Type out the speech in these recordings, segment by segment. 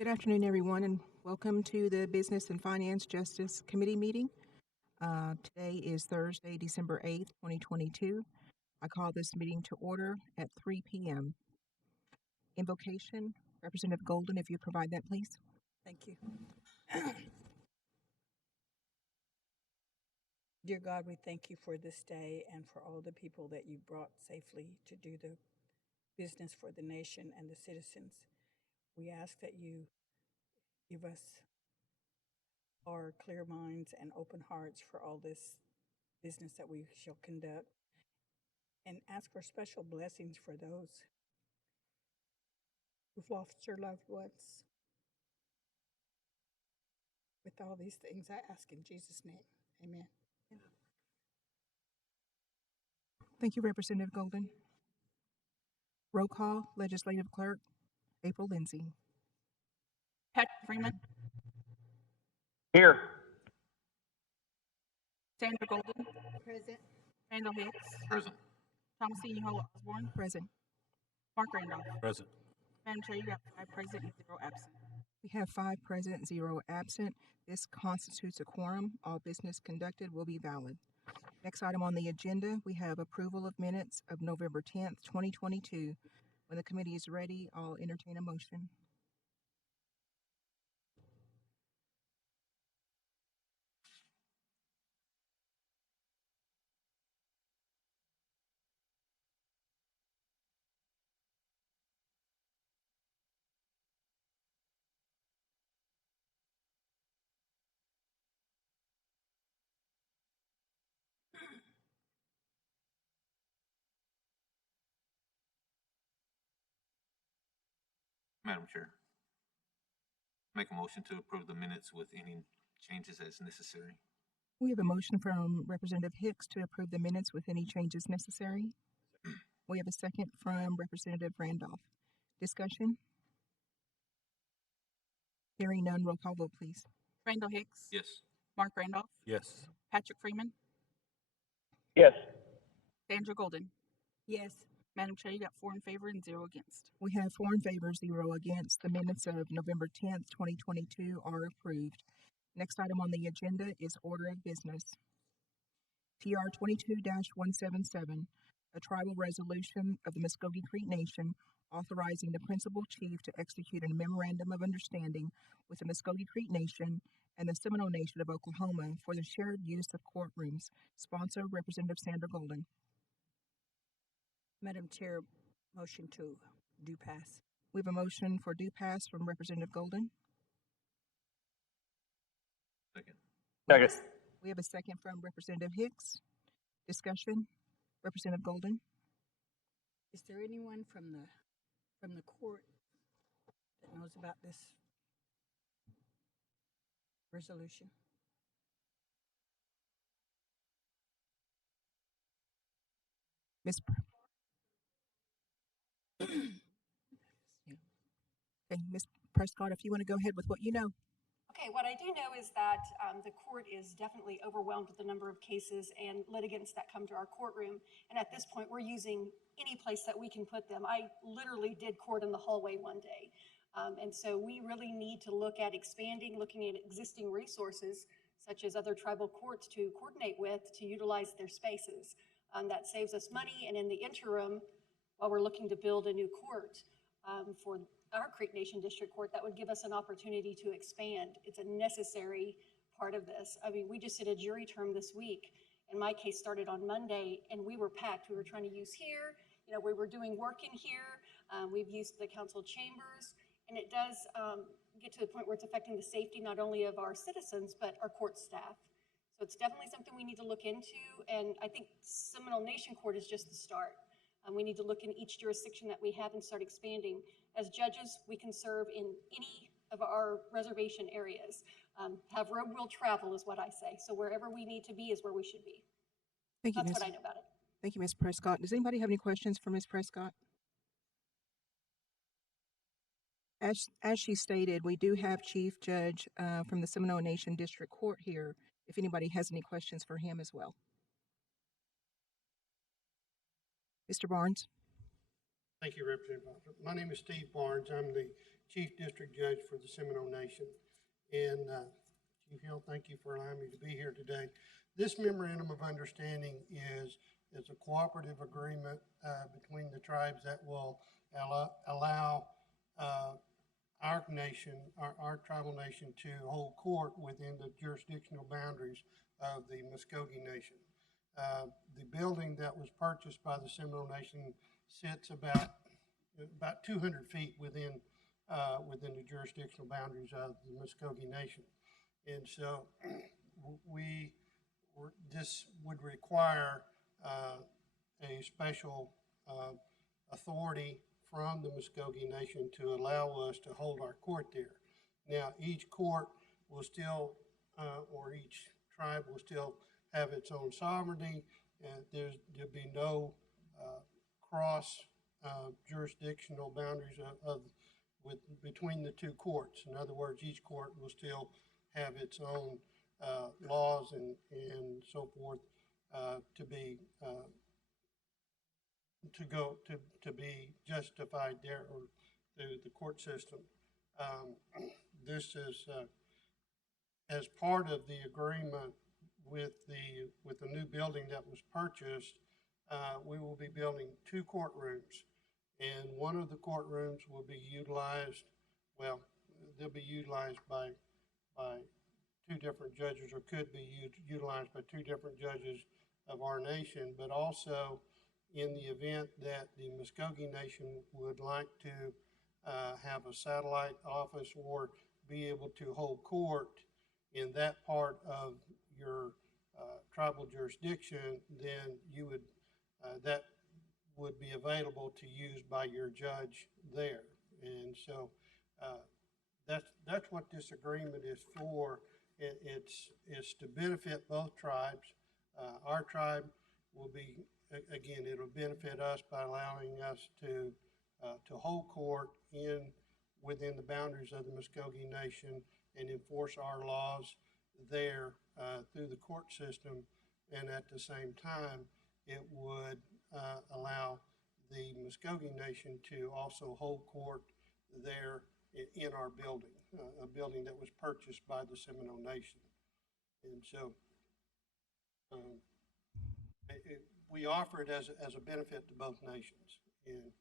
Good afternoon, everyone, and welcome to the Business and Finance Justice Committee meeting. Today is Thursday, December 8th, 2022. I call this meeting to order at 3 p.m. Invocation, Representative Golden, if you provide that, please. Thank you. Dear God, we thank you for this day and for all the people that you brought safely to do the business for the nation and the citizens. We ask that you give us our clear minds and open hearts for all this business that we shall conduct, and ask for special blessings for those who've lost their loved ones. With all these things, I ask in Jesus' name. Amen. Thank you, Representative Golden. Roll call, Legislative Clerk April Lindsay. Patrick Freeman. Here. Sandra Golden. Present. Randall Hicks. Present. Thomasine Hall Osborne. Present. Mark Randolph. Present. Madam Chair, you have 5 present and 0 absent. We have 5 present, 0 absent. This constitutes a quorum. All business conducted will be valid. Next item on the agenda, we have approval of minutes of November 10th, 2022. When the committee is ready, I'll entertain a motion. Madam Chair, make a motion to approve the minutes with any changes as necessary. We have a motion from Representative Hicks to approve the minutes with any changes necessary. We have a second from Representative Randolph. Discussion? Hearing none, roll call vote, please. Randall Hicks. Yes. Mark Randolph. Yes. Patrick Freeman. Yes. Sandra Golden. Yes. Madam Chair, you got 4 in favor and 0 against. We have 4 in favor, 0 against. The minutes of November 10th, 2022 are approved. Next item on the agenda is order of business. TR 22-177, a tribal resolution of the Muskogee Creek Nation authorizing the principal chief to execute a memorandum of understanding with the Muskogee Creek Nation and the Seminole Nation of Oklahoma for the shared use of courtrooms. Sponsor, Representative Sandra Golden. Madam Chair, motion to do pass. We have a motion for due pass from Representative Golden. Second. We have a second from Representative Hicks. Discussion, Representative Golden. Is there anyone from the court that knows about this resolution? Ms. Okay, Ms. Prescott, if you want to go ahead with what you know. Okay, what I do know is that the court is definitely overwhelmed with the number of cases and litigants that come to our courtroom. And at this point, we're using any place that we can put them. I literally did court in the hallway one day. And so we really need to look at expanding, looking at existing resources, such as other tribal courts to coordinate with, to utilize their spaces. That saves us money. And in the interim, while we're looking to build a new court for our Creek Nation District Court, that would give us an opportunity to expand. It's a necessary part of this. I mean, we just did a jury term this week, and my case started on Monday, and we were packed. We were trying to use here, we were doing work in here. We've used the council chambers, and it does get to the point where it's affecting the safety not only of our citizens, but our court staff. So it's definitely something we need to look into, and I think Seminole Nation Court is just the start. We need to look in each jurisdiction that we have and start expanding. As judges, we can serve in any of our reservation areas. Have road will travel is what I say. So wherever we need to be is where we should be. Thank you, That's what I know about it. Thank you, Ms. Prescott. Does anybody have any questions for Ms. Prescott? As she stated, we do have Chief Judge from the Seminole Nation District Court here, if anybody has any questions for him as well. Mr. Barnes. Thank you, Representative Foster. My name is Steve Barnes. I'm the Chief District Judge for the Seminole Nation. And Chief Hill, thank you for allowing me to be here today. This memorandum of understanding is a cooperative agreement between the tribes that will allow our nation, our tribal nation, to hold court within the jurisdictional boundaries of the Muskogee Nation. The building that was purchased by the Seminole Nation sits about 200 feet within the jurisdictional boundaries of the Muskogee Nation. And so this would require a special authority from the Muskogee Nation to allow us to hold our court there. Now, each court will still, or each tribe will still have its own sovereignty, and there'll be no cross jurisdictional boundaries between the two courts. In other words, each court will still have its own laws and so forth to be justified there or through the court system. This is as part of the agreement with the new building that was purchased. We will be building 2 courtrooms, and one of the courtrooms will be utilized. Well, they'll be utilized by 2 different judges, or could be utilized by 2 different judges of our nation, but also in the event that the Muskogee Nation would like to have a satellite office or be able to hold court in that part of your tribal jurisdiction, then you would that would be available to use by your judge there. And so that's what this agreement is for. It's to benefit both tribes. Our tribe will be, again, it'll benefit us by allowing us to hold court within the boundaries of the Muskogee Nation and enforce our laws there through the court system. And at the same time, it would allow the Muskogee Nation to also hold court there in our building, a building that was purchased by the Seminole Nation. And so we offer it as a benefit to both nations. And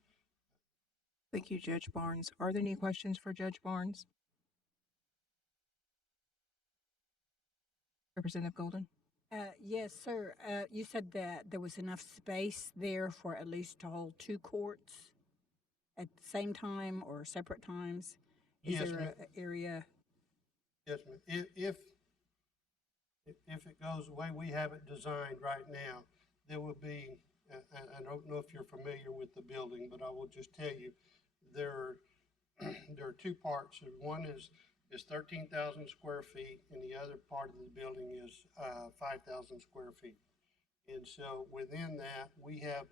Thank you, Judge Barnes. Are there any questions for Judge Barnes? Representative Golden? Yes, sir. You said that there was enough space there for at least to hold 2 courts at the same time or separate times? Is yes, there ma'am. an area? Yes, ma'am. If it goes the way we have it designed right now, there will be, I don't know if you're familiar with the building, but I will just tell you, there are 2 parts. One is 13,000 square feet, and the other part of the building is 5,000 square feet. And so within that, we have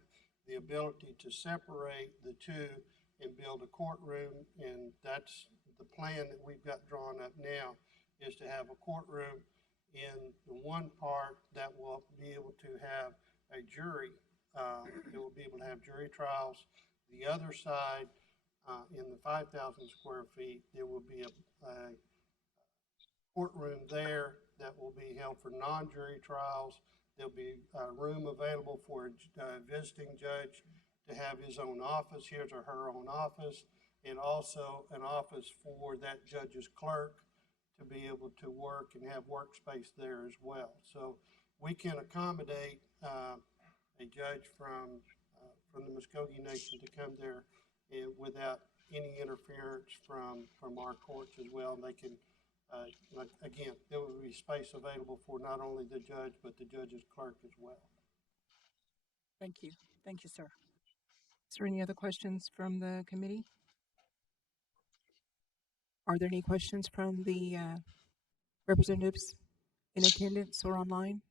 the ability to separate the 2 and build a courtroom, and that's the plan that we've got drawn up now, is to have a courtroom in the one part that will be able to have a jury. It will be able to have jury trials. The other side, in the 5,000 square feet, there will be a courtroom there that will be held for non-jury trials. There'll be a room available for a visiting judge to have his own office, his or her own office, and also an office for that judge's clerk to be able to work and have workspace there as well. So we can accommodate a judge from the Muskogee Nation to come there without any interference from our courts as well. And they can, again, there will be space available for not only the judge, but the judge's clerk as well. Thank you. Thank you, sir. Is there any other questions from the committee? Are there any questions from the representatives in attendance or online?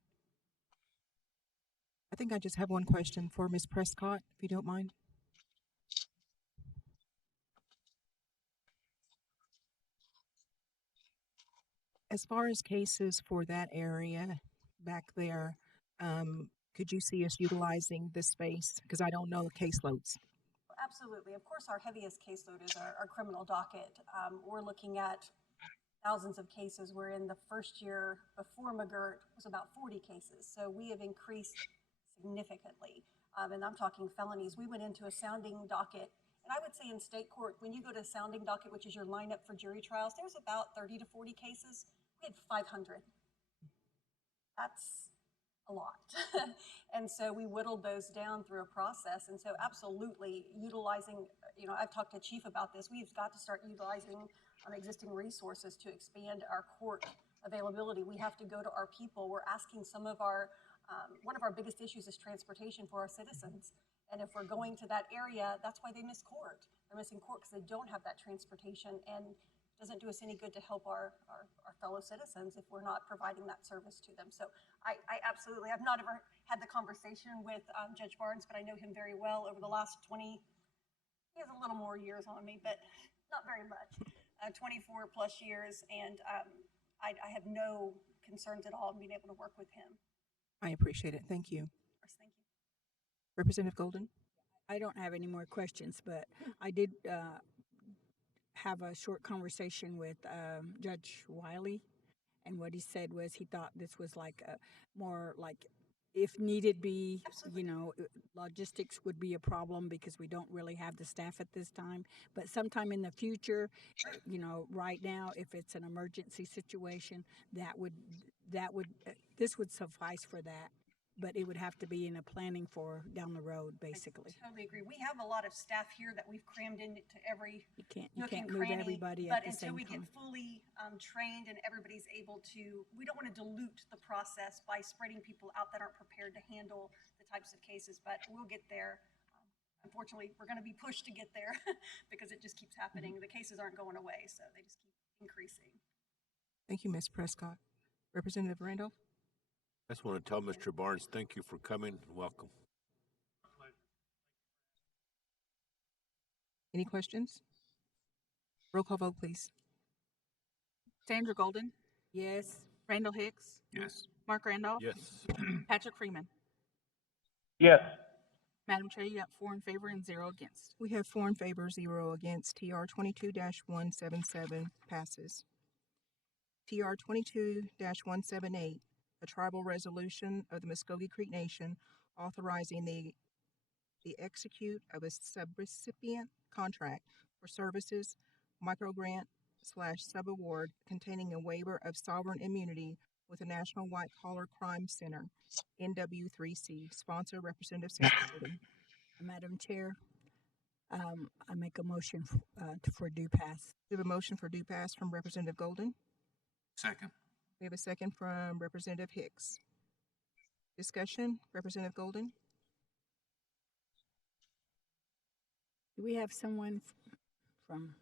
I think I just have one question for Ms. Prescott, if you don't mind. As far as cases for that area back there, could you see us utilizing this space? Because I don't know the caseloads. absolutely. Of course, our heaviest caseload is our criminal docket. We're looking at thousands of cases, where in the first year before McGirt was about 40 cases. So we have increased significantly. And I'm talking felonies. We went into a sounding docket, and I would say in state court, when you go to a sounding docket, which is your lineup for jury trials, there's about 30 to 40 cases. We had 500. That's a lot. And so we whittled those down through a process. And so absolutely utilizing, I've talked to Chief about this. We've got to start utilizing existing resources to expand our court availability. We have to go to our people. We're asking one of our biggest issues is transportation for our citizens. And if we're going to that area, that's why they miss court. They're missing court because they don't have that transportation, and it doesn't do us any good to help our fellow citizens if we're not providing that service to them. So I absolutely, I've not ever had the conversation with Judge Barnes, but I know him very well over the last 20, he has a little more years on me, but not very much, 24 plus years. And I have no concerns at all in being able to work with him. I appreciate it. Thank you. Of course, thank you. Representative Golden? I don't have any more questions, but I did have a short conversation with Judge Wiley, and what he said was he thought this was like more like, if needed be, Absolutely. logistics would be a problem because we don't really have the staff at this time. But sometime in the future, right now, if it's an emergency situation, this would suffice for that. But it would have to be in a planning for down the road, basically. I totally agree. We have a lot of staff here that we've crammed into every You can't nook and move cranny, everybody but at the until same we get time. fully trained and everybody's able to, we don't want to dilute the process by spreading people out that aren't prepared to handle the types of cases, but we'll get there. Unfortunately, we're going to be pushed to get there because it just keeps happening. The cases aren't going away, so they just keep increasing. Thank you, Ms. Prescott. Representative Randolph? I just want to tell Mr. Barnes, thank you for coming. Welcome. Any questions? Roll call vote, please. Sandra Golden, Yes. Randall Hicks, Yes. Mark Randolph, Yes. Patrick Freeman. yes, Madam Chair, you got 4 in favor and 0 against. We have 4 in favor, 0 against. TR 22-177 passes. TR 22-178, a tribal resolution of the Muskogee Creek Nation authorizing the execute of a subrecipient contract for services, microgrant/subaward containing a waiver of sovereign immunity with the National White Collar Crime Center, NW3C. Sponsor, Representative Sandra Golden. Madam Chair, I make a motion for due pass. We have a motion for due pass from Representative Golden. Second. We have a second from Representative Hicks. Discussion, Representative Golden? Do we have someone from?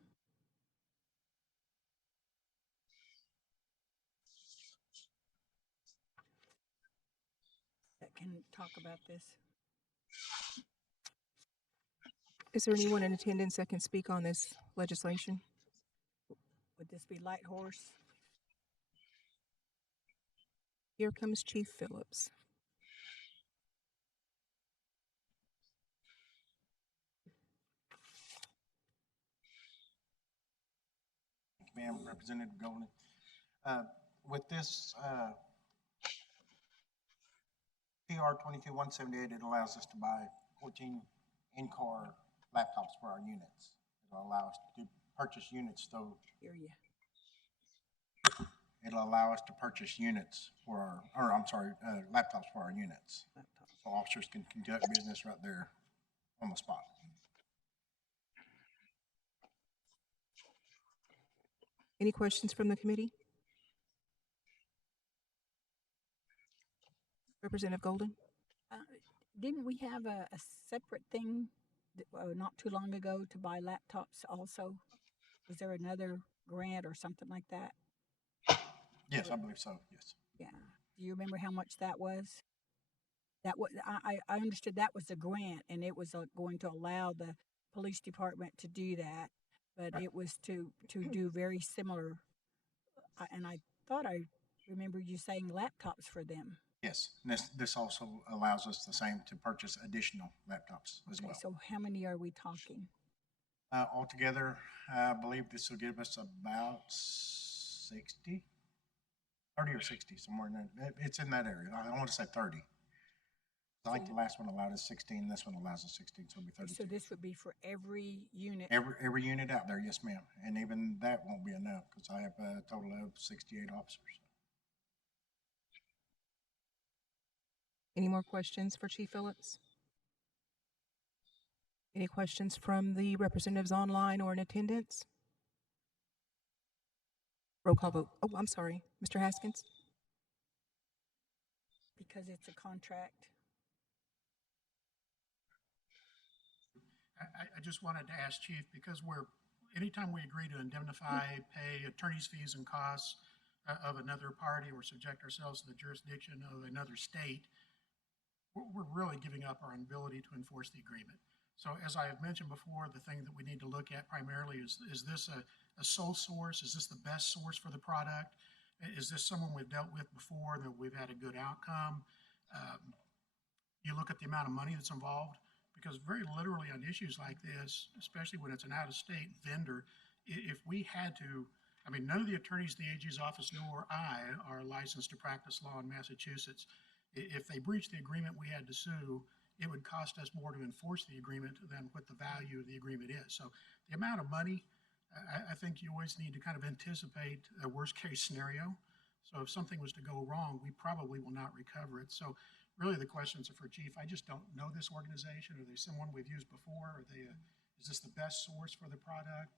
That can talk about this? Is there anyone in attendance that can speak on this legislation? Would this be Light Horse? Here comes Chief Phillips. ma'am, Representative Golden. With this PR 22-178, it allows us to buy 14 in-car laptops for our units. It'll allow us to purchase units, though. Hear you. It'll allow us to purchase units for laptops for our units. So officers can conduct business right there on the spot. Any questions from the committee? Representative Golden? Didn't we have a separate thing not too long ago to buy laptops also? Was there another grant or something like that? Yes, I believe so, yes. Yeah. Do you remember how much that was? That was I understood that was a grant, and it was going to allow the police department to do that, but it was to do very similar. And I thought I remember you saying laptops for them. Yes, and this also allows us the same to purchase additional laptops as Okay, well. so how many are we talking? Altogether, I believe this will give us about 60, 30 or 60, somewhere in there. It's in that area. I want to say 30. I think the last one allowed us 16, this one allows us 16, so it'll be Okay, 32. so this would be for every unit. Every unit out there, yes, ma'am. And even that won't be enough because I have a total of 68 officers. Any more questions for Chief Phillips? Any questions from the representatives online or in attendance? Roll call vote. Oh, I'm sorry. Mr. Haskins? Because it's a contract. I just wanted to ask Chief, because anytime we agree to indemnify, pay attorney's fees and costs of another party or subject ourselves to the jurisdiction of another state, we're really giving up our ability to enforce the agreement. So as I have mentioned before, the thing that we need to look at primarily is this a sole source? Is this the best source for the product? Is this someone we've dealt with before that we've had a good outcome? You look at the amount of money that's involved, because very literally on issues like this, especially when it's an out-of-state vendor, if we had to, I mean, none of the attorneys in the AG's office nor I are licensed to practice law in Massachusetts. If they breached the agreement we had to sue, it would cost us more to enforce the agreement than what the value of the agreement is. So the amount of money, I think you always need to kind of anticipate a worst-case scenario. So if something was to go wrong, we probably will not recover it. So really the questions are for Chief. I just don't know this organization. Are they someone we've used before? Is this the best source for the product?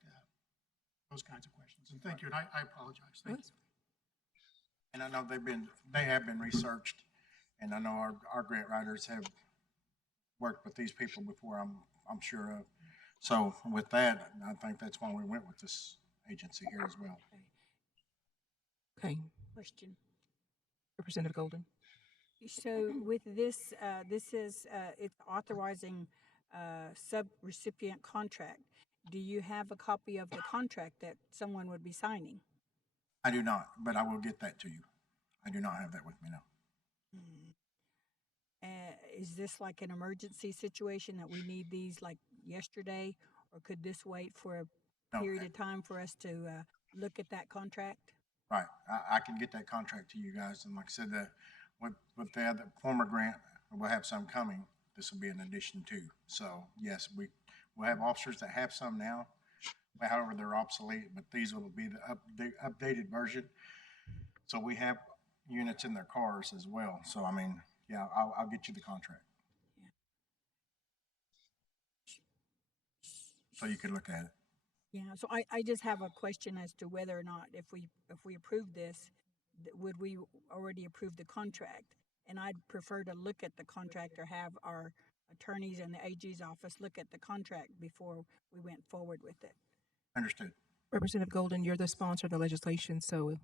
Those kinds of questions. And thank you, and I apologize. Thank you. And I know they have been researched, and I know our grant writers have worked with these people before, I'm sure of. So with that, I think that's why we went with this agency here as well. Okay. Question. Representative Golden? So with this, it's authorizing sub-recipient contract. Do you have a copy of the contract that someone would be signing? I do not, but I will get that to you. I do not have that with me now. Is this like an emergency situation that we need these like yesterday, or could this wait for a No, period of time for us to look at that contract? Right. I can get that contract to you guys. And like I said, with the other former grant, we'll have some coming. This will be an addition too. So yes, we'll have officers that have some now. However, they're obsolete, but these will be the updated version. So we have units in their cars as well. So, I mean, yeah, I'll get you the contract. Yeah. So you could look at it. Yeah, so I just have a question as to whether or not if we approve this, would we already approve the contract? And I'd prefer to look at the contract or have our attorneys in the AG's office look at the contract before we went forward with it. Understood. Representative Golden, you're the sponsor of the legislation, so. Okay.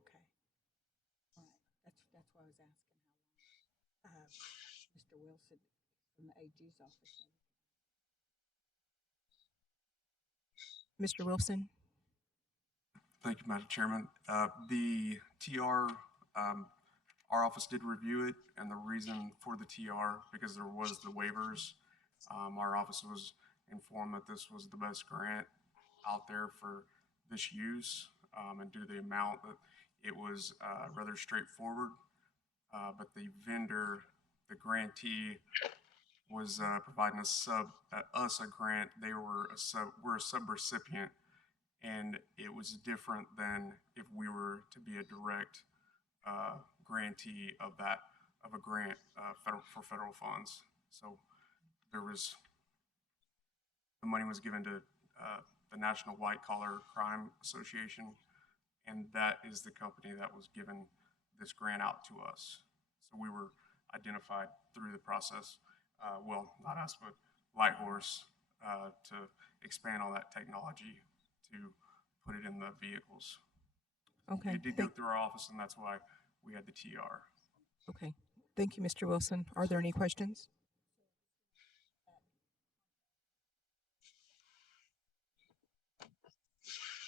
Okay. All right. That's why I was asking how long. Mr. Wilson from the AG's office. Mr. Wilson? Thank you, Madam Chairman. The TR, our office did review it, and the reason for the TR, because there was the waivers, our office was informed that this was the best grant out there for this use, and due to the amount that it was rather straightforward. But the vendor, the grantee, was providing us a grant. We're a sub-recipient, and it was different than if we were to be a direct grantee of a grant for federal funds. So the money was given to the National White Collar Crime Association, and that is the company that was given this grant out to us. So we were identified through the process, well, not us, but Lighthorse, to expand all that technology to put it in the vehicles. Okay. It did go through our office, and that's why we had the TR. Okay. Thank you, Mr. Wilson. Are there any questions?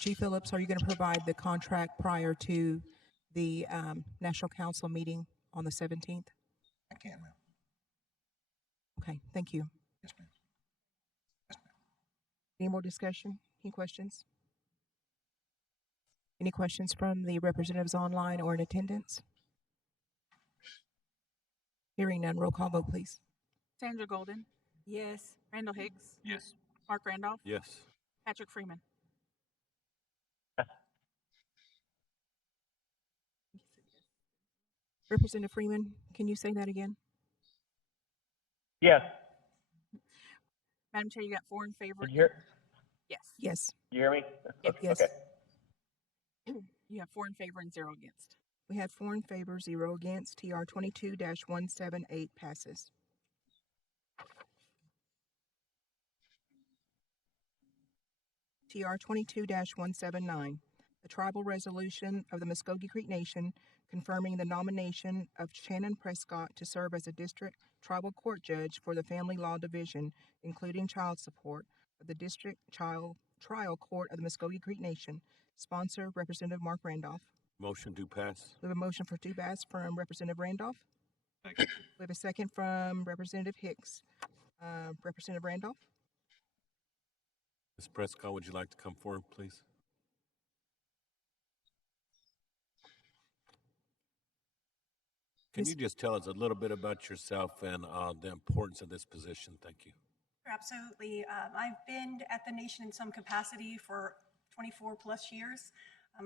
Chief Phillips, are you going to provide the contract prior to the National Council meeting on the 17th? I can, ma'am. Okay, thank you. Yes, ma'am. Any more discussion? Any questions? Any questions from the representatives online or in attendance? Hearing none, roll call vote, please. Sandra Golden, Yes. Randall Hicks, Yes. Mark Randolph, Yes. Patrick Freeman. Representative Freeman, can you say that again? Yes. Madam Chair, you got 4 in favor. Did you hear? Yes. Yes. You hear me? Yes. Yes. Okay. You have 4 in favor and 0 against. We have 4 in favor, 0 against. TR 22-178 passes. TR 22-179, a tribal resolution of the Muskogee Creek Nation confirming the nomination of Shannon Prescott to serve as a district tribal court judge for the Family Law Division, including child support, of the District Child Trial Court of the Muskogee Creek Nation. Sponsor, Representative Mark Randolph. Motion to pass. We have a motion for to pass from Representative Randolph. Second. We have a second from Representative Hicks. Representative Randolph. Ms. Prescott, would you like to come forward, please? Can you just tell us a little bit about yourself and the importance of this position? Thank you. Absolutely. I've been at the nation in some capacity for 24 plus years.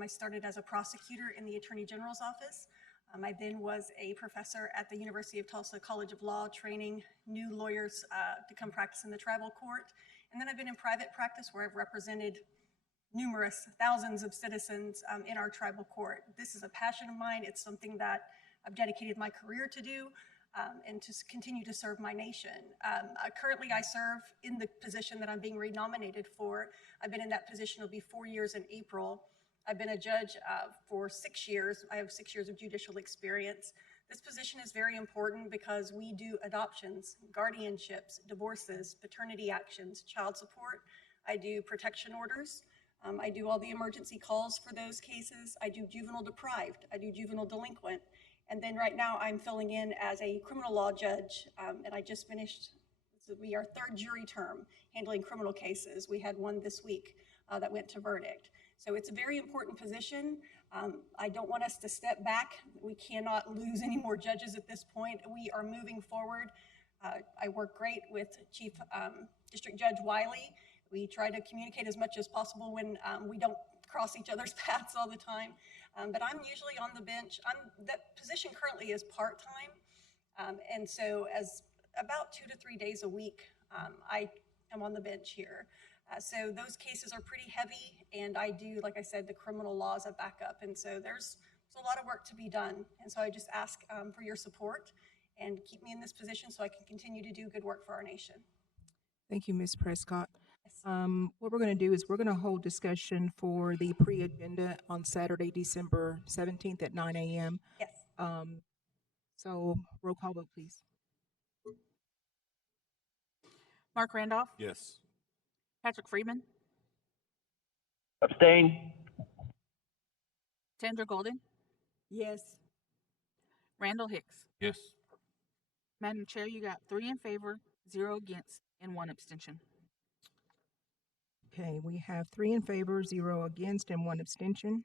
I started as a prosecutor in the Attorney General's office. I then was a professor at the University of Tulsa College of Law, training new lawyers to come practice in the tribal court. And then I've been in private practice where I've represented numerous thousands of citizens in our tribal court. This is a passion of mine. It's something that I've dedicated my career to do and to continue to serve my nation. Currently, I serve in the position that I'm being renominated for. I've been in that position. It'll be 4 years in April. I've been a judge for 6 years. I have 6 years of judicial experience. This position is very important because we do adoptions, guardianships, divorces, paternity actions, child support. I do protection orders. I do all the emergency calls for those cases. I do juvenile deprived. I do juvenile delinquent. And then right now I'm filling in as a criminal law judge. And I just finished, this will be our 3rd jury term handling criminal cases. We had one this week that went to verdict. So it's a very important position. I don't want us to step back. We cannot lose any more judges at this point. We are moving forward. I work great with Chief District Judge Wiley. We try to communicate as much as possible when we don't cross each other's paths all the time. But I'm usually on the bench. That position currently is part-time. And so as about 2 to 3 days a week, I am on the bench here. So those cases are pretty heavy, and I do, like I said, the criminal law as a backup. And so there's a lot of work to be done. And so I just ask for your support and keep me in this position so I can continue to do good work for our nation. Thank you, Ms. Prescott. Yes. What we're going to do is we're going to hold discussion for the pre-agenda on Saturday, December 17th at 9 a.m. Yes. So roll call vote, please. Mark Randolph, Yes. Patrick Freeman, Abstain. Sandra Golden, Yes. Randall Hicks. Yes. Madam Chair, you got 3 in favor, 0 against, and 1 abstention. Okay, we have 3 in favor, 0 against, and 1 abstention.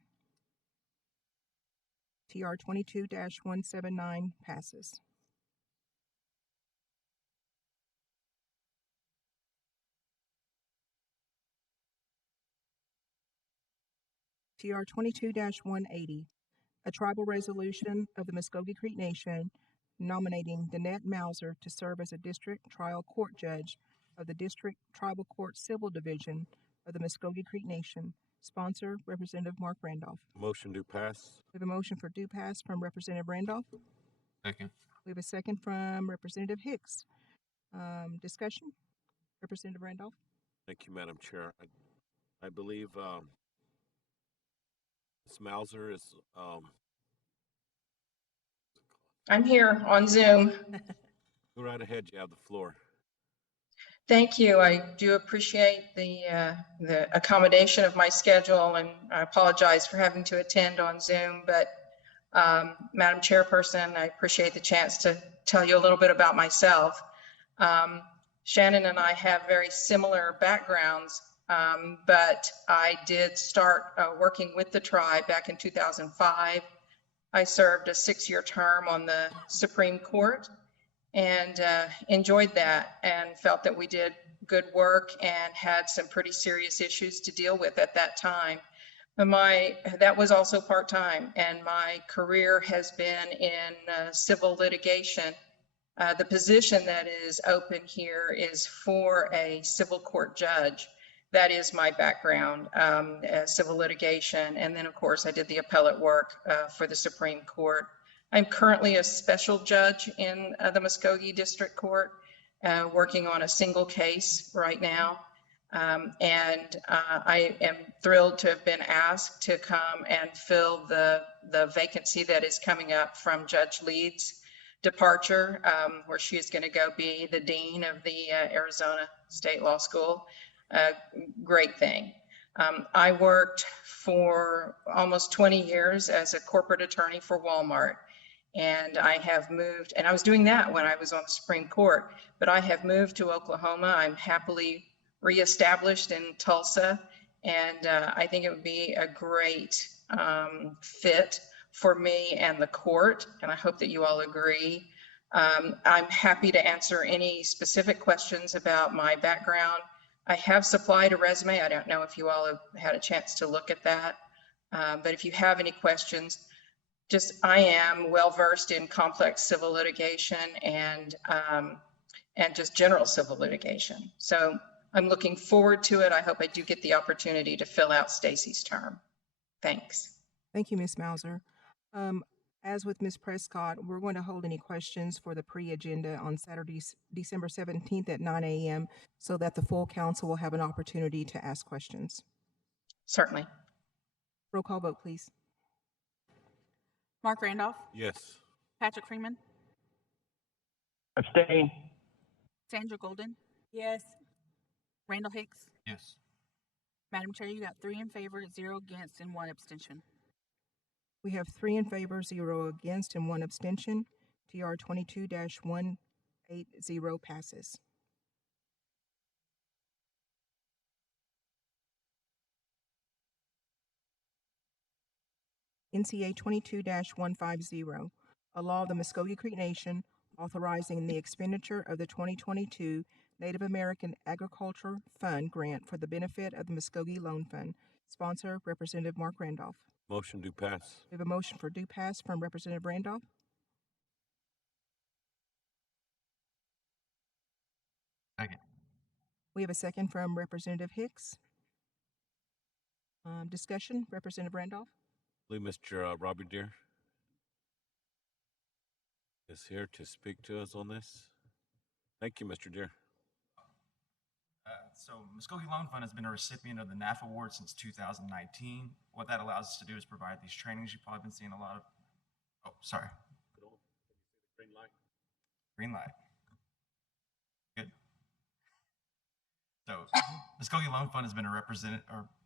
TR 22-179 passes. TR 22-180, a tribal resolution of the Muskogee Creek Nation nominating Danette Mauser to serve as a district trial court judge of the District Tribal Court Civil Division of the Muskogee Creek Nation. Sponsor, Representative Mark Randolph. Motion to pass. We have a motion for due pass from Representative Randolph. Second. We have a second from Representative Hicks. Discussion? Representative Randolph? Thank you, Madam Chair. I believe Ms. Mauser is I'm here on Zoom. go right ahead. You have the floor. Thank you. I do appreciate the accommodation of my schedule, and I apologize for having to attend on Zoom. But Madam Chairperson, I appreciate the chance to tell you a little bit about myself. Shannon and I have very similar backgrounds, but I did start working with the tribe back in 2005. I served a 6-year term on the Supreme Court and enjoyed that and felt that we did good work and had some pretty serious issues to deal with at that time. That was also part-time, and my career has been in civil litigation. The position that is open here is for a civil court judge. That is my background, civil litigation. And then, of course, I did the appellate work for the Supreme Court. I'm currently a special judge in the Muskogee District Court, working on a single case right now. I am thrilled to have been asked to come and fill the vacancy that is coming up from Judge Leeds' departure, where she is going to go be the dean of the Arizona State Law School. Great thing. I worked for almost 20 years as a corporate attorney for Walmart. And I have moved, and I was doing that when I was on the Supreme Court, but I have moved to Oklahoma. I'm happily reestablished in Tulsa, and I think it would be a great fit for me and the court, and I hope that you all agree. I'm happy to answer any specific questions about my background. I have supplied a resume. I don't know if you all have had a chance to look at that, but if you have any questions, I am well-versed in complex civil litigation and just general civil litigation. So I'm looking forward to it. I hope I do get the opportunity to fill out Stacy's term. Thanks. Thank you, Ms. Mauser. As with Ms. Prescott, we're going to hold any questions for the pre-agenda on Saturday, December 17th at 9 a.m. so that the full council will have an opportunity to ask questions. Certainly. Roll call vote, please. Mark Randolph. Yes. Patrick Freeman. Abstain. Sandra Golden. Yes. Randall Hicks. Yes. Madam Chair, you got 3 in favor, 0 against, and 1 abstention. We have 3 in favor, 0 against, and 1 abstention. TR 22-180 passes. NCA 22-150, a law of the Muskogee Creek Nation authorizing the expenditure of the 2022 Native American Agriculture Fund grant for the benefit of the Muskogee Loan Fund. Sponsor, Representative Mark Randolph. Motion do pass. We have a motion for due pass from Representative Randolph. Second. We have a second from Representative Hicks. Discussion, Representative Randolph. I believe Mr. Robbie Deere is here to speak to us on this. Thank you, Mr. Deere. So Muskogee Loan Fund has been a recipient of the NAF Award since 2019. What that allows us to do is provide these trainings. You've probably been seeing a lot of, oh, sorry. Green light. Green light. Good. So Muskogee Loan Fund has been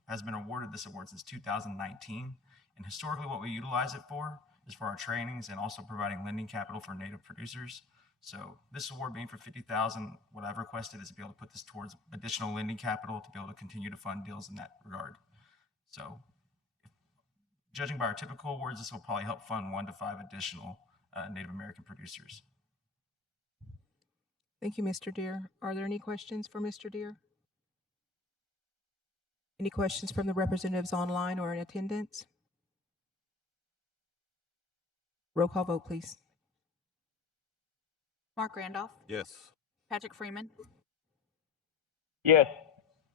has been awarded this award since 2019. And historically what we utilize it for is for our trainings and also providing lending capital for Native producers. So this award being for $50,000, what I've requested is to be able to put this towards additional lending capital to be able to continue to fund deals in that regard. So judging by our typical awards, this will probably help fund 1 to 5 additional Native American producers. Thank you, Mr. Deere. Are there any questions for Mr. Deere? Any questions from the representatives online or in attendance? Roll call vote, please. Mark Randolph. Yes. Patrick Freeman. Yes.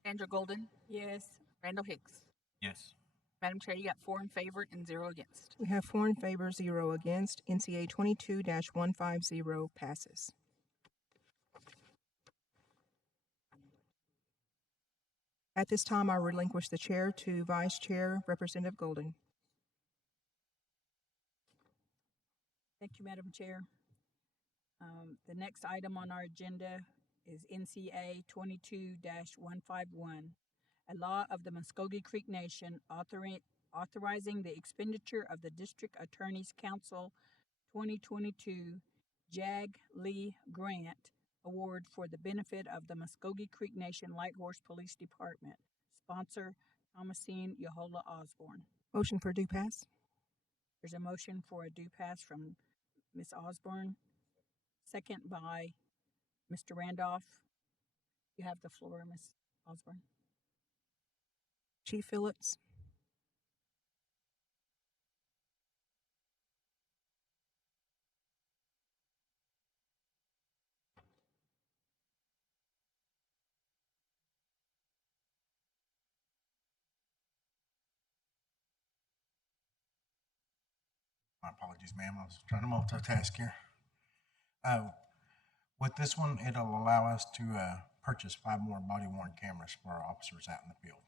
Sandra Golden. Yes. Randall Hicks. Yes. Madam Chair, you got 4 in favor and 0 against. We have 4 in favor, 0 against. NCA 22-150 passes. At this time, I relinquish the chair to Vice Chair Representative Golden. Thank you, Madam Chair. The next item on our agenda is NCA 22-151, a law of the Muskogee Creek Nation authorizing the expenditure of the District Attorney's Council 2022 JAG Lee Grant Award for the benefit of the Muskogee Creek Nation Light Horse Police Department. Sponsor, Thomasine Yehola Osborne. Motion for due pass. There's a motion for a due pass from Ms. Osborne, second by Mr. Randolph. You have the floor, Ms. Osborne. Chief Phillips. My apologies, ma'am. I was trying to multitask here. With this one, it'll allow us to purchase 5 more body-worn cameras for our officers out in the field.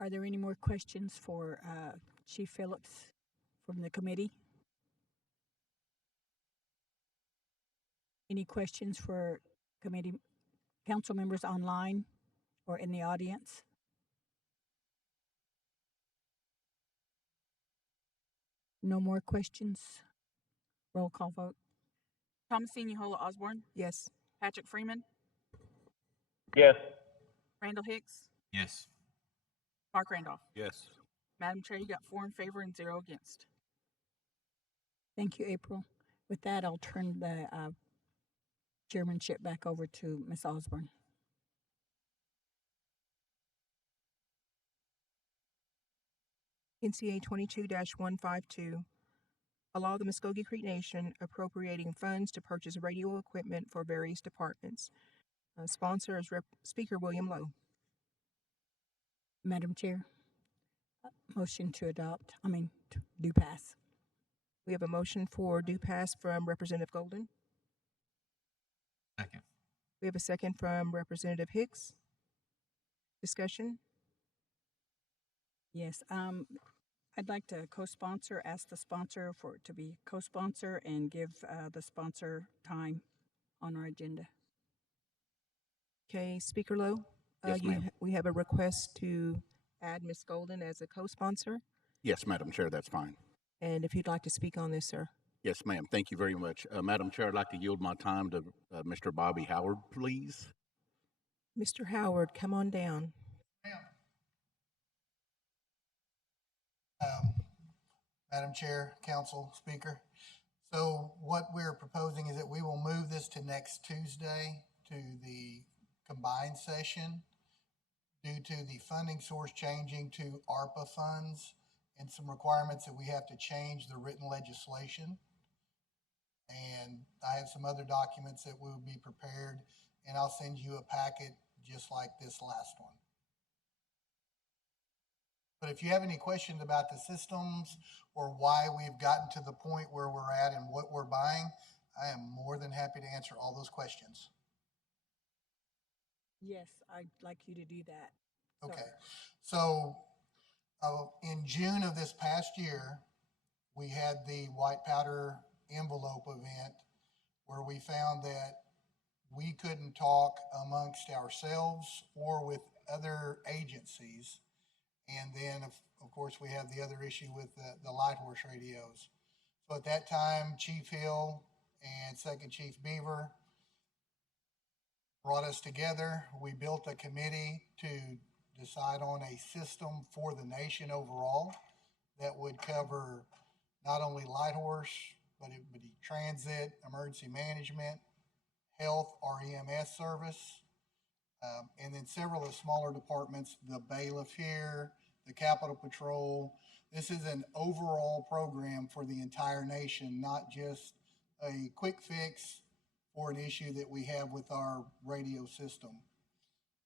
Are there any more questions for Chief Phillips from the committee? Any questions for committee council members online or in the audience? No more questions? Roll call vote. Thomasine Yehola Osborne, Yes. Patrick Freeman, Yes. Randall Hicks, Yes. Mark Randolph. Yes. Madam Chair, you got 4 in favor and 0 against. Thank you, April. With that, I'll turn the chairmanship back over to Ms. Osborne. NCA 22-152, a law of the Muskogee Creek Nation appropriating funds to purchase radio equipment for various departments. Sponsor is Speaker William Lowe. Madam Chair, motion to do pass. We have a motion for due pass from Representative Golden. Second. We have a second from Representative Hicks. Discussion? Yes, I'd like to co-sponsor, ask the sponsor to be co-sponsor and give the sponsor time on our agenda. Okay, Speaker Lowe? Yes, ma'am. We have a request to add Ms. Golden as a co-sponsor. Yes, Madam Chair, that's fine. And if you'd like to speak on this, sir. Yes, ma'am. Thank you very much. Madam Chair, I'd like to yield my time to Mr. Bobby Howard, please. Mr. Howard, come on down. Madam Chair, Council, Speaker. So what we're proposing is that we will move this to next Tuesday to the combined session due to the funding source changing to ARPA funds and some requirements that we have to change the written legislation. And I have some other documents that will be prepared, and I'll send you a packet just like this last one. But if you have any questions about the systems or why we've gotten to the point where we're at and what we're buying, I am more than happy to answer all those questions. Yes, I'd like you to do that. Okay. So in June of this past year, we had the white powder envelope event where we found that we couldn't talk amongst ourselves or with other agencies. And then, of course, we have the other issue with the light horse radios. So at that time, Chief Hill and Second Chief Beaver brought us together. We built a committee to decide on a system for the nation overall that would cover not only light horse, but it would be transit, emergency management, health, our EMS service, and then several of the smaller departments, the bailiff here, the Capitol Patrol. This is an overall program for the entire nation, not just a quick fix for an issue that we have with our radio system.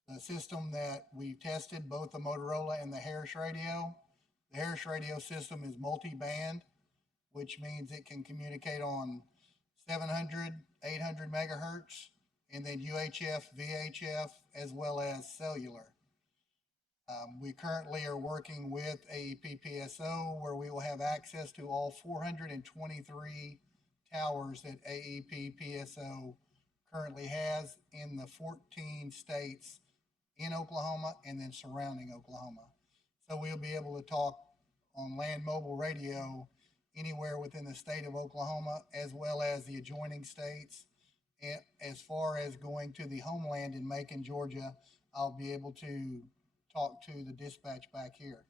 The system that we've tested, both the Motorola and the Harris radio, the Harris radio system is multi-band, which means it can communicate on 700, 800 megahertz, and then UHF, VHF, as well as cellular. We currently are working with AEP PSO where we will have access to all 423 towers that AEP PSO currently has in the 14 states in Oklahoma and then surrounding Oklahoma. So we'll be able to talk on land mobile radio anywhere within the state of Oklahoma as well as the adjoining states. And as far as going to the homeland in Macon, Georgia, I'll be able to talk to the dispatch back here.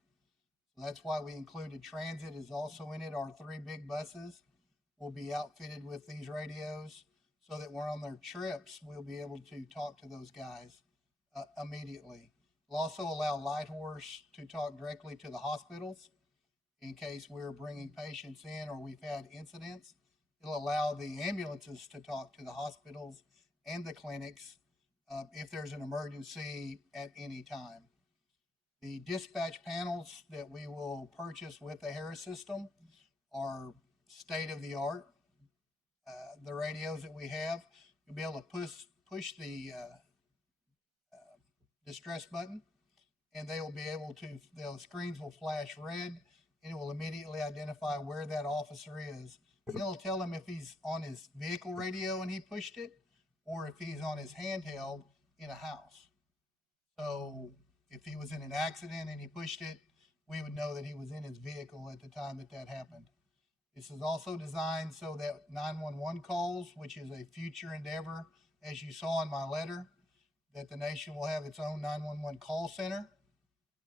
So that's why we included transit is also in it. Our 3 big buses will be outfitted with these radios so that when we're on their trips, we'll be able to talk to those guys immediately. We'll also allow Light Horse to talk directly to the hospitals in case we're bringing patients in or we've had incidents. It'll allow the ambulances to talk to the hospitals and the clinics if there's an emergency at any time. The dispatch panels that we will purchase with the Harris system are state-of-the-art. The radios that we have, you'll be able to push the distress button, and they will be able to, the screens will flash red, and it will immediately identify where that officer is. It'll tell him if he's on his vehicle radio and he pushed it, or if he's on his handheld in a house. So if he was in an accident and he pushed it, we would know that he was in his vehicle at the time that that happened. This is also designed so that 911 calls, which is a future endeavor, as you saw in my letter, that the nation will have its own 911 call center,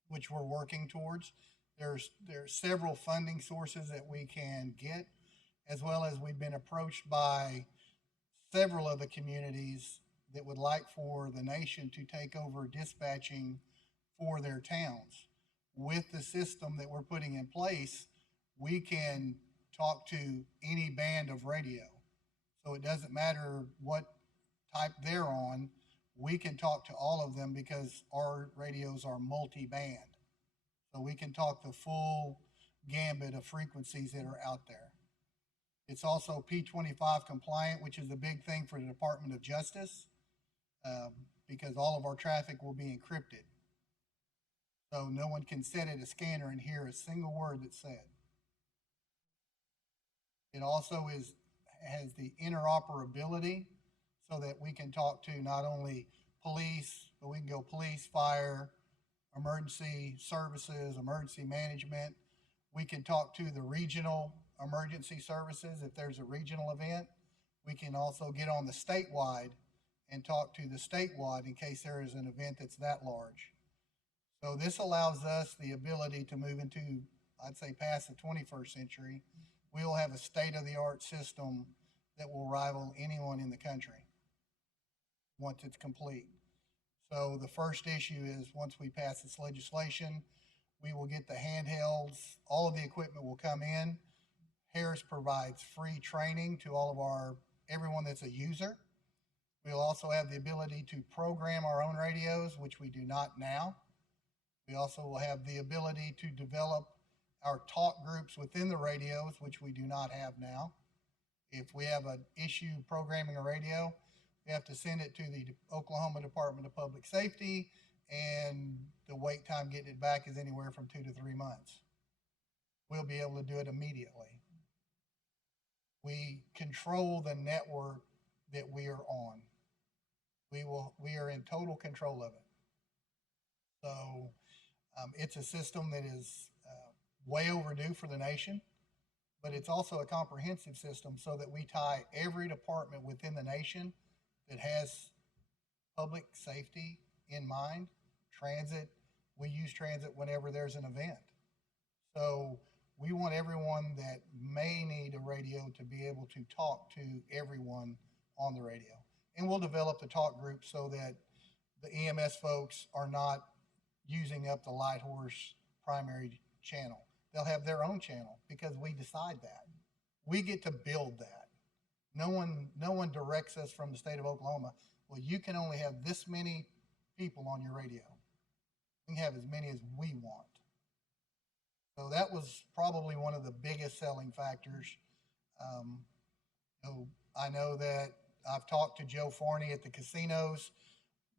which we're working towards. There's several funding sources that we can get, as well as we've been approached by several of the communities that would like for the nation to take over dispatching for their towns. With the system that we're putting in place, we can talk to any band of radio. So it doesn't matter what type they're on, we can talk to all of them because our radios are multi-band. So we can talk the full gambit of frequencies that are out there. It's also P25 compliant, which is a big thing for the Department of Justice because all of our traffic will be encrypted. So no one can sit at a scanner and hear a single word that's said. It also has the interoperability so that we can talk to not only police, but we can go police, fire, emergency services, emergency management. We can talk to the regional emergency services if there's a regional event. We can also get on the statewide and talk to the statewide in case there is an event that's that large. So this allows us the ability to move into, I'd say, past the 21st century. We will have a state-of-the-art system that will rival anyone in the country once it's complete. So the first issue is once we pass this legislation, we will get the handhelds, all of the equipment will come in. Harris provides free training to everyone that's a user. We'll also have the ability to program our own radios, which we do not now. We also will have the ability to develop our talk groups within the radios, which we do not have now. If we have an issue programming a radio, we have to send it to the Oklahoma Department of Public Safety, and the wait time getting it back is anywhere from 2 to 3 months. We'll be able to do it immediately. We control the network that we are on. We are in total control of it. So it's a system that is way overdue for the nation, but it's also a comprehensive system so that we tie every department within the nation that has public safety in mind. Transit, we use transit whenever there's an event. So we want everyone that may need a radio to be able to talk to everyone on the radio. And we'll develop the talk group so that the EMS folks are not using up the Light Horse primary channel. They'll have their own channel because we decide that. We get to build that. No one directs us from the state of Oklahoma. Well, you can only have this many people on your radio. We can have as many as we want. So that was probably one of the biggest selling factors. I know that I've talked to Joe Forney at the casinos.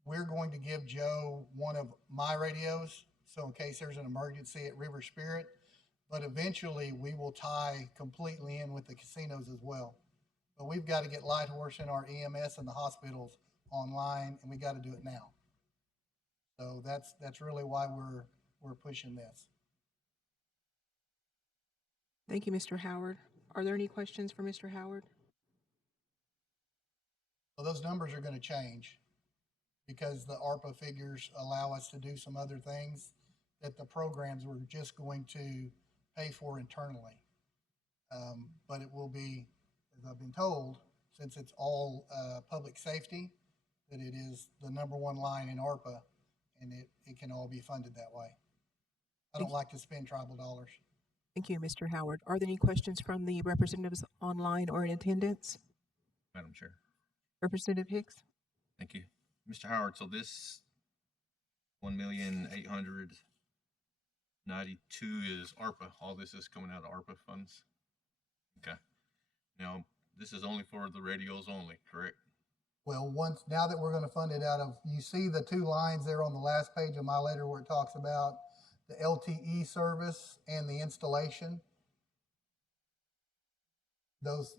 We're going to give Joe one of my radios so in case there's an emergency at River Spirit. But eventually, we will tie completely in with the casinos as well. But we've got to get Light Horse and our EMS and the hospitals online, and we got to do it now. So that's really why we're pushing this. Thank you, Mr. Howard. Are there any questions for Mr. Howard? So those numbers are going to change because the ARPA figures allow us to do some other things that the programs were just going to pay for internally. But it will be, as I've been told, since it's all public safety, that it is the number one line in ARPA, and it can all be funded that way. I don't like to spend tribal dollars. Thank you, Mr. Howard. Are there any questions from the representatives online or in attendance? Madam Chair. Representative Hicks? Thank you. Mr. Howard, so this 1,892 is ARPA. All this is coming out of ARPA funds? Okay. Now, this is only for the radios only, correct? Well, now that we're going to fund it out of, you see the two lines there on the last page of my letter where it talks about the LTE service and the installation. Those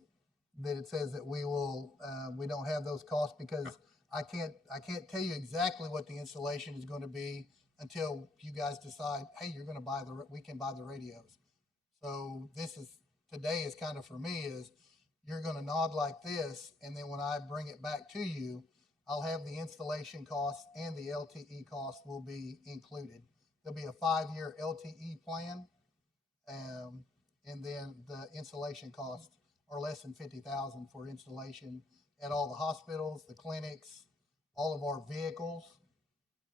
that it says that we don't have those costs because I can't tell you exactly what the installation is going to be until you guys decide, hey, you're going to we can buy the radios. So today is kind of for me is you're going to nod like this, and then when I bring it back to you, I'll have the installation costs and the LTE costs will be included. There'll be a 5-year LTE plan, and then the installation costs are less than $50,000 for installation at all the hospitals, the clinics, all of our vehicles,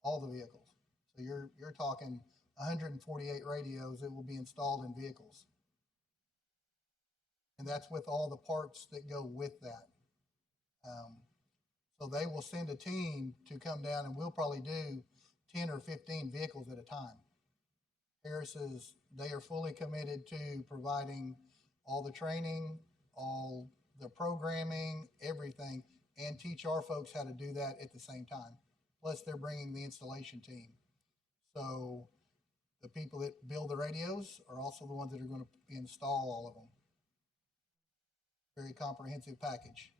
all the vehicles. So you're talking 148 radios that will be installed in vehicles. And that's with all the parts that go with that. So they will send a team to come down, and we'll probably do 10 or 15 vehicles at a time. They are fully committed to providing all the training, all the programming, everything, and teach our folks how to do that at the same time. Plus, they're bringing the installation team. So the people that build the radios are also the ones that are going to install all of them. Very comprehensive package.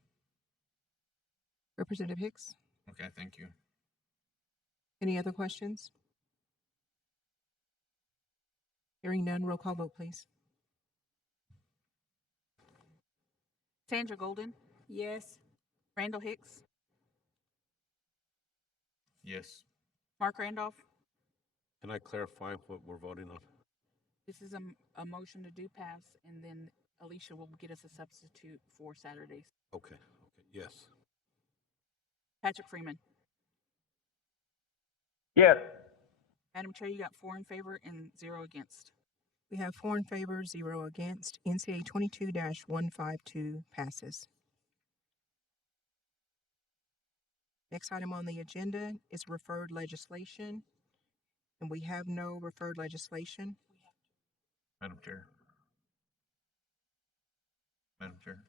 Representative Hicks? Okay, thank you. Any other questions? Hearing none, roll call vote, please. Sandra Golden, Yes. Randall Hicks, Yes. Mark Randolph. Can I clarify what we're voting on? This is a motion to do pass, and then Alicia will get us a substitute for Saturdays. Okay, yes. Patrick Freeman. Yes. Madam Chair, you got 4 in favor and 0 against. We have 4 in favor, 0 against. NCA 22-152 passes. Next item on the agenda is referred legislation, and we have no referred legislation. Madam Chair. Madam Chair.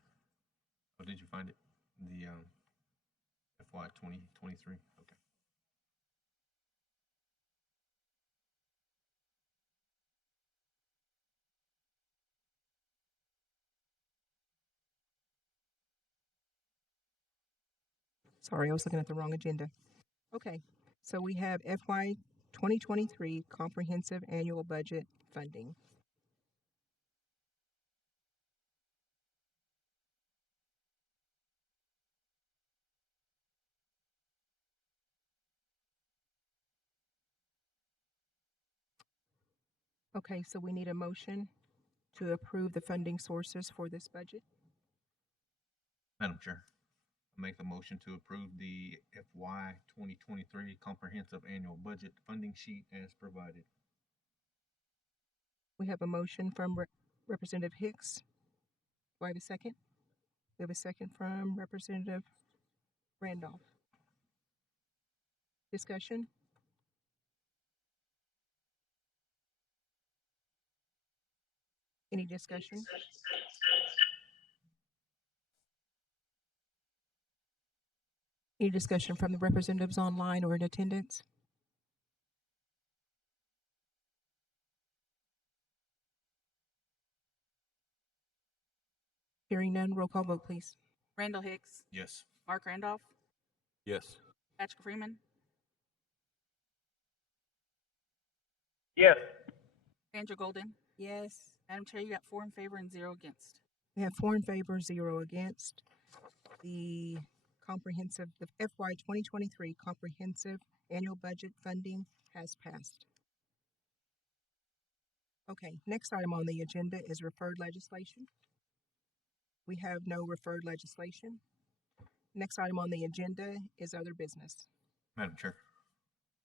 Oh, did you find it? The FY 2023? Okay. Sorry, I was looking at the wrong agenda. Okay, so we have FY 2023 Comprehensive Annual Budget Funding. Okay, so we need a motion to approve the funding sources for this budget. Madam Chair, I make a motion to approve the FY 2023 Comprehensive Annual Budget Funding Sheet as provided. We have a motion from Representative Hicks. Do I have a second? We have a second from Representative Randolph. Discussion? Any discussion? Any discussion from the representatives online or in attendance? Hearing none, roll call vote, please. Randall Hicks, Yes. Mark Randolph, Yes. Patrick Freeman, Yes. Sandra Golden. Yes. Madam Chair, you got 4 in favor and 0 against. We have 4 in favor, 0 against. The FY 2023 comprehensive annual budget funding has passed. Okay, next item on the agenda is referred legislation. We have no referred legislation. Next item on the agenda is other business. Madam Chair,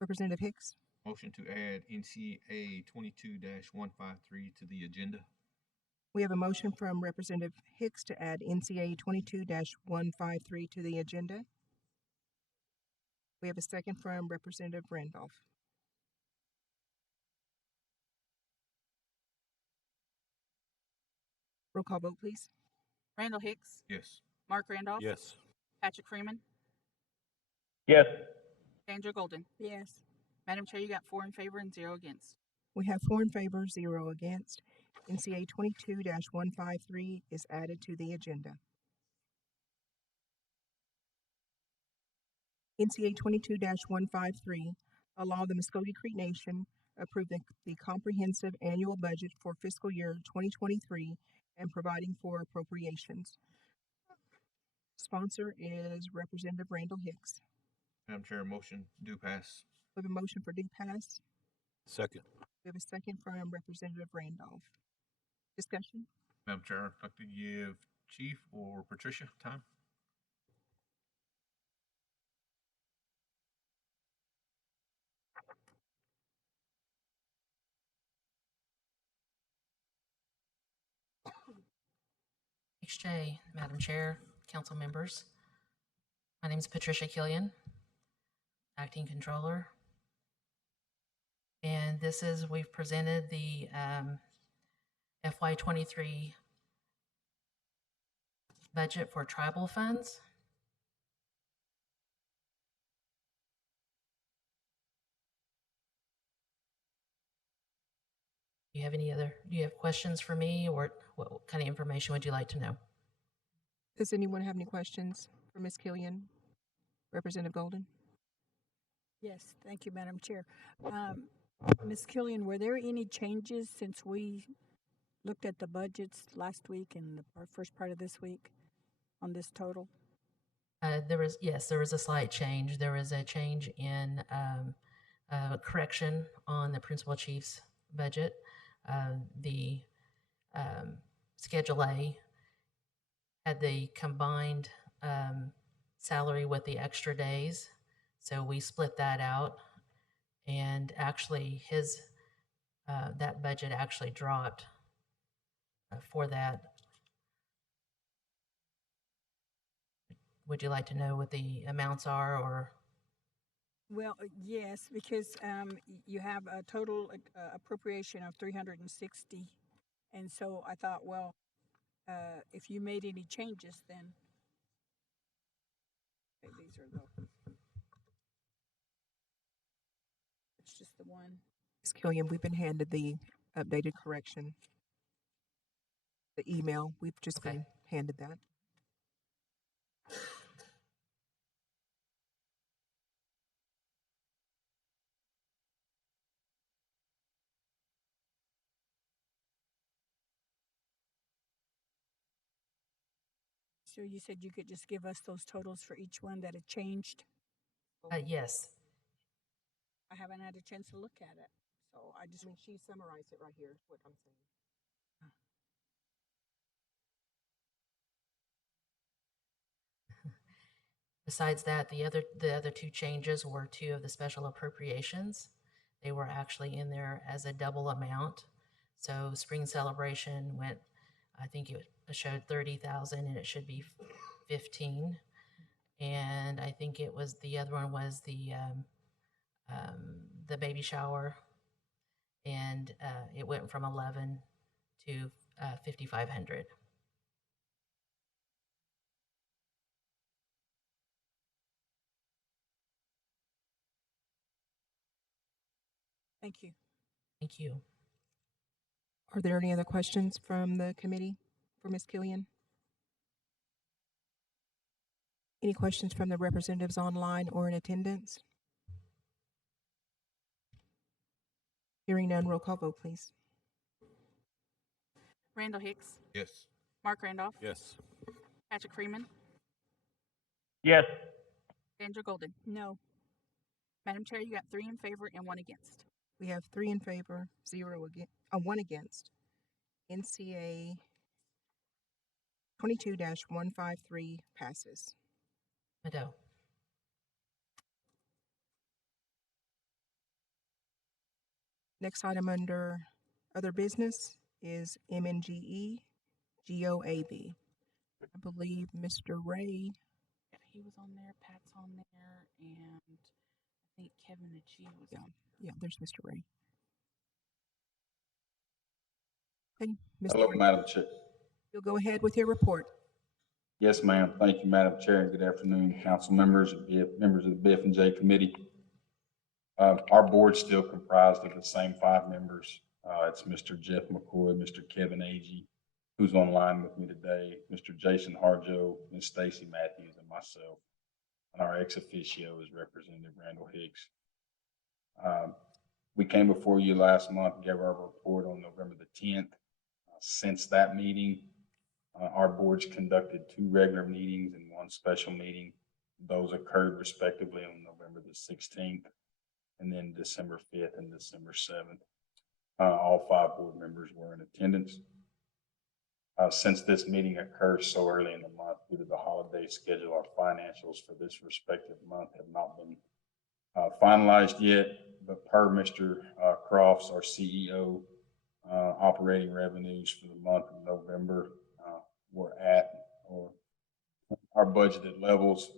Representative Hicks, motion to add NCA 22-153 to the agenda. we have a motion from Representative Hicks to add NCA 22-153 to the agenda. We have a second from Representative Randolph. Roll call vote, please. Randall Hicks, Yes. Mark Randolph, Yes. Patrick Freeman, Yes. Sandra Golden. Yes. Madam Chair, you got 4 in favor and 0 against. We have 4 in favor, 0 against. NCA 22-153 is added to the agenda. NCA 22-153, allow the Muskogee Creek Nation approve the comprehensive annual budget for fiscal year 2023 and providing for appropriations. Sponsor is Representative Randall Hicks. Madam Chair, motion do pass. We have a motion for due pass. Second. We have a second from Representative Randolph. Discussion? Madam Chair, I'd like to give Chief or Patricia time. BF&J, Madam Chair, council members. My name is Patricia Killian, acting controller. And we've presented the FY23 budget for tribal funds. Do you have questions for me, or what kind of information would you like to know? Does anyone have any questions for Ms. Killian? Representative Golden? Yes, thank you, Madam Chair. Ms. Killian, were there any changes since we looked at the budgets last week and the first part of this week on this total? There was a slight change. There was a change in correction on the principal chief's budget. The Schedule A had the combined salary with the extra days, so we split that out, and actually that budget actually dropped for that. Would you like to know what the amounts are, or? Well, yes, because you have a total appropriation of 360, and so I thought, well, if you made any changes, then okay, these are it's just the one. Ms. Killian, we've been handed the updated correction. The email, we've just been handed that. So you said you could just give us those totals for each one that had changed? Yes. I haven't had a chance to look at it, so she summarized it right here, is what I'm saying. Besides that, the other two changes were two of the special appropriations. They were actually in there as a double amount. So spring celebration went, I think it showed 30,000 and it should be 15. And I think it was, the other one was the baby shower, and it went from 11 to 5,500. Thank you. Thank you. Are there any other questions from the committee for Ms. Killian? Any questions from the representatives online or in attendance? Hearing none, roll call vote, please. Randall Hicks, Yes. Mark Randolph, Yes. Patrick Freeman, Yes. Sandra Golden. No. Madam Chair, you got 3 in favor and 1 against. We have 3 in favor, 1 against. NCA 22-153 passes. Mado. Next item under other business is MNGE GOAB. I believe Mr. Ray. Yeah, he was on there, Pat's on there, and I think Kevin and G was on. Yeah, there's Mr. Ray. Okay, Mr. Hello, Ray, Madam Chair. you'll go ahead with your report. Yes, ma'am. Thank you, Madam Chair, and good afternoon, council members and members of the BF&J committee. Our board's still comprised of the same 5 members. It's Mr. Jeff McCoy, Mr. Kevin Agee, who's online with me today, Mr. Jason Harjo, Ms. Stacy Matthews, and myself. And our ex officio is Representative Randall Hicks. We came before you last month and gave our report on November the 10th. Since that meeting, our boards conducted 2 regular meetings and 1 special meeting. Those occurred respectively on November the 16th and then December 5th and December 7th. All 5 board members were in attendance. Since this meeting occurs so early in the month due to the holiday schedule, our financials for this respective month have not been finalized yet, but per Mr. Crofts, our CEO, operating revenues for the month of November were at or our budgeted levels.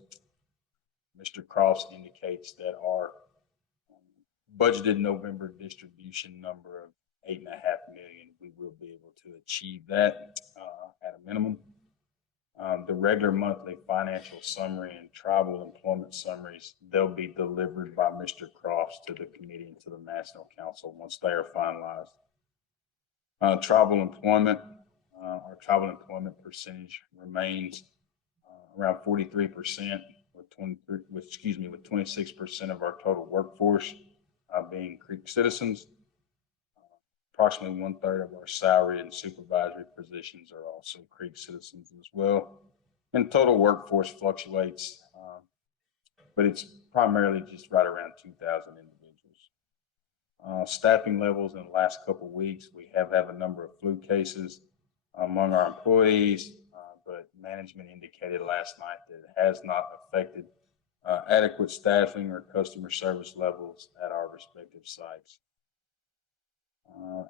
Mr. Crofts indicates that our budgeted November distribution number of $8.5 million, we will be able to achieve that at a minimum. The regular monthly financial summary and tribal employment summaries, they'll be delivered by Mr. Crofts to the committee and to the National Council once they are finalized. Tribal employment, our tribal employment percentage remains around 43%, with 26% of our total workforce being Creek citizens. Approximately 1/3 of our salary and supervisory positions are also Creek citizens as well. And total workforce fluctuates, but it's primarily just right around 2,000 individuals. Staffing levels in the last couple of weeks, we have a number of flu cases among our employees, but management indicated last night that it has not affected adequate staffing or customer service levels at our respective sites.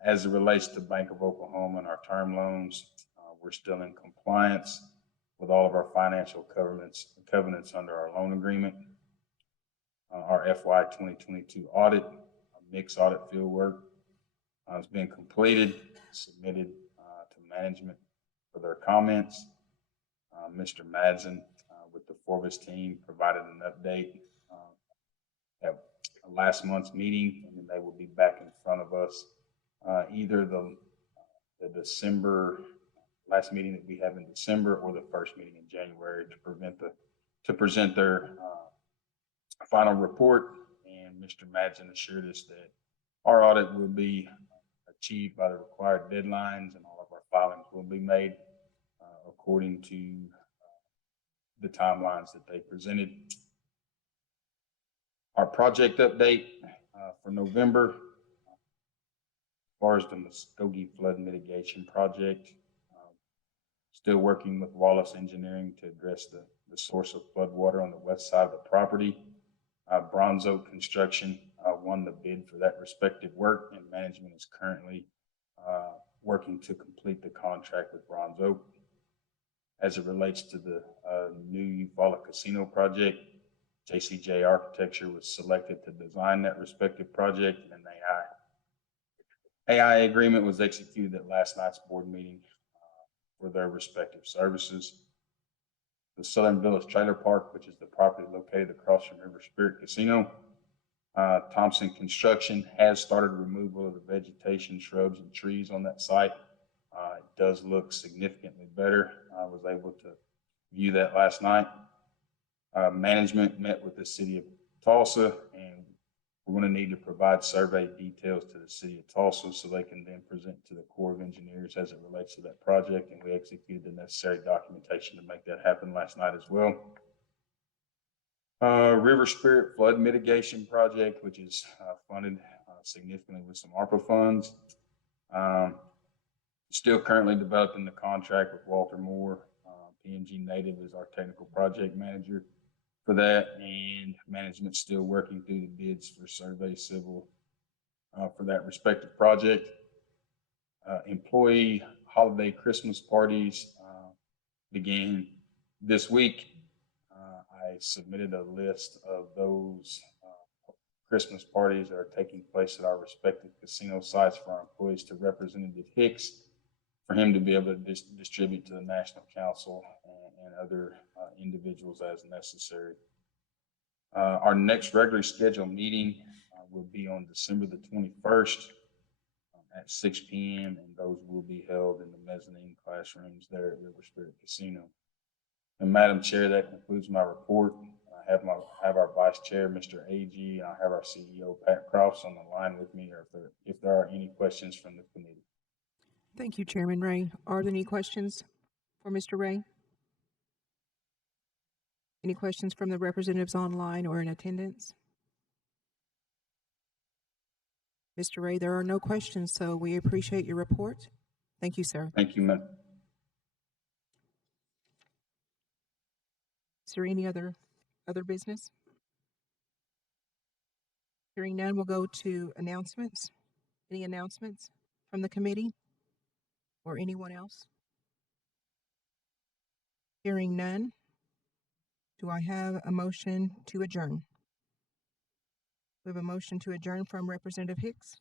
As it relates to Bank of Oklahoma and our term loans, we're still in compliance with all of our financial covenants under our loan agreement. Our FY 2022 audit, mixed audit field work, has been completed, submitted to management for their comments. Mr. Madsen with the Forbes team provided an update at last month's meeting, and then they will be back in front of us either the December last meeting that we have in December or the first meeting in January to present their final report. And Mr. Madsen assured us that our audit will be achieved by the required deadlines, and all of our filings will be made according to the timelines that they presented. Our project update for November, as far as the Muskogee flood mitigation project, still working with Wallace Engineering to address the source of flood water on the west side of the property. Bronze Oak Construction won the bid for that respective work, and management is currently working to complete the contract with Bronze Oak. As it relates to the new Eufaula Casino project, JCJ Architecture was selected to design that respective project, and an AI agreement was executed at last night's board meeting for their respective services. The Southern Village Trailer Park, which is the property located across from River Spirit Casino, Thompson Construction has started removal of the vegetation, shrubs, and trees on that site. It does look significantly better. I was able to view that last night. Management met with the city of Tulsa, and we're going to need to provide survey details to the city of Tulsa so they can then present to the Corps of Engineers as it relates to that project. And we executed the necessary documentation to make that happen last night as well. River Spirit Flood Mitigation Project, which is funded significantly with some ARPA funds. Still currently developing the contract with Walter Moore. P&G Native is our technical project manager for that, and management's still working through the bids for survey civil for that respective project. Employee holiday Christmas parties began this week. I submitted a list of those Christmas parties that are taking place at our respective casino sites for our employees to Representative Hicks for him to be able to distribute to the National Council and other individuals as necessary. Our next regularly scheduled meeting will be on December the 21st at 6 p.m. and those will be held in the mezzanine classrooms there at River Spirit Casino. And Madam Chair, that concludes my report. I have our Vice Chair, Mr. A.G., and I have our CEO, Pat Crofts, on the line with me, or if there are any questions from the committee. Thank you, Chairman Ray. Are there any questions for Mr. Ray? Any questions from the representatives online or in attendance? Mr. Ray, there are no questions, so we appreciate your report. Thank you, sir. Thank you, ma'am. Is there any other business? Hearing none, we'll go to announcements. Any announcements from the committee or anyone else? Hearing none, do I have a motion to adjourn? We have a motion to adjourn from Representative Hicks.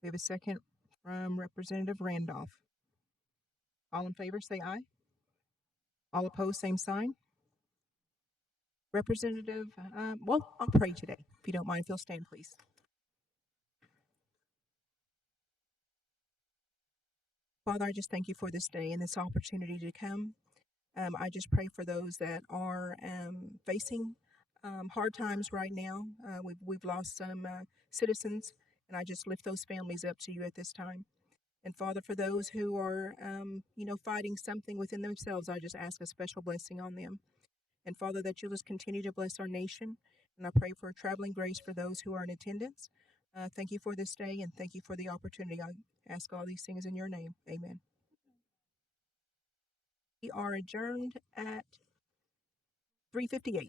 We have a second from Representative Randolph. All in favor, say aye. All opposed, same sign. Representative, well, I'll pray today, if you don't mind, if you'll stand, please. Father, I just thank you for this day and this opportunity to come. I just pray for those that are facing hard times right now. We've lost some citizens, and I just lift those families up to you at this time. And Father, for those who are, fighting something within themselves, I just ask a special blessing on them. And Father, that you'll just continue to bless our nation. And I pray for traveling grace for those who are in attendance. Thank you for this day, and thank you for the opportunity. I ask all these things in your name. Amen. We are adjourned at 3:58.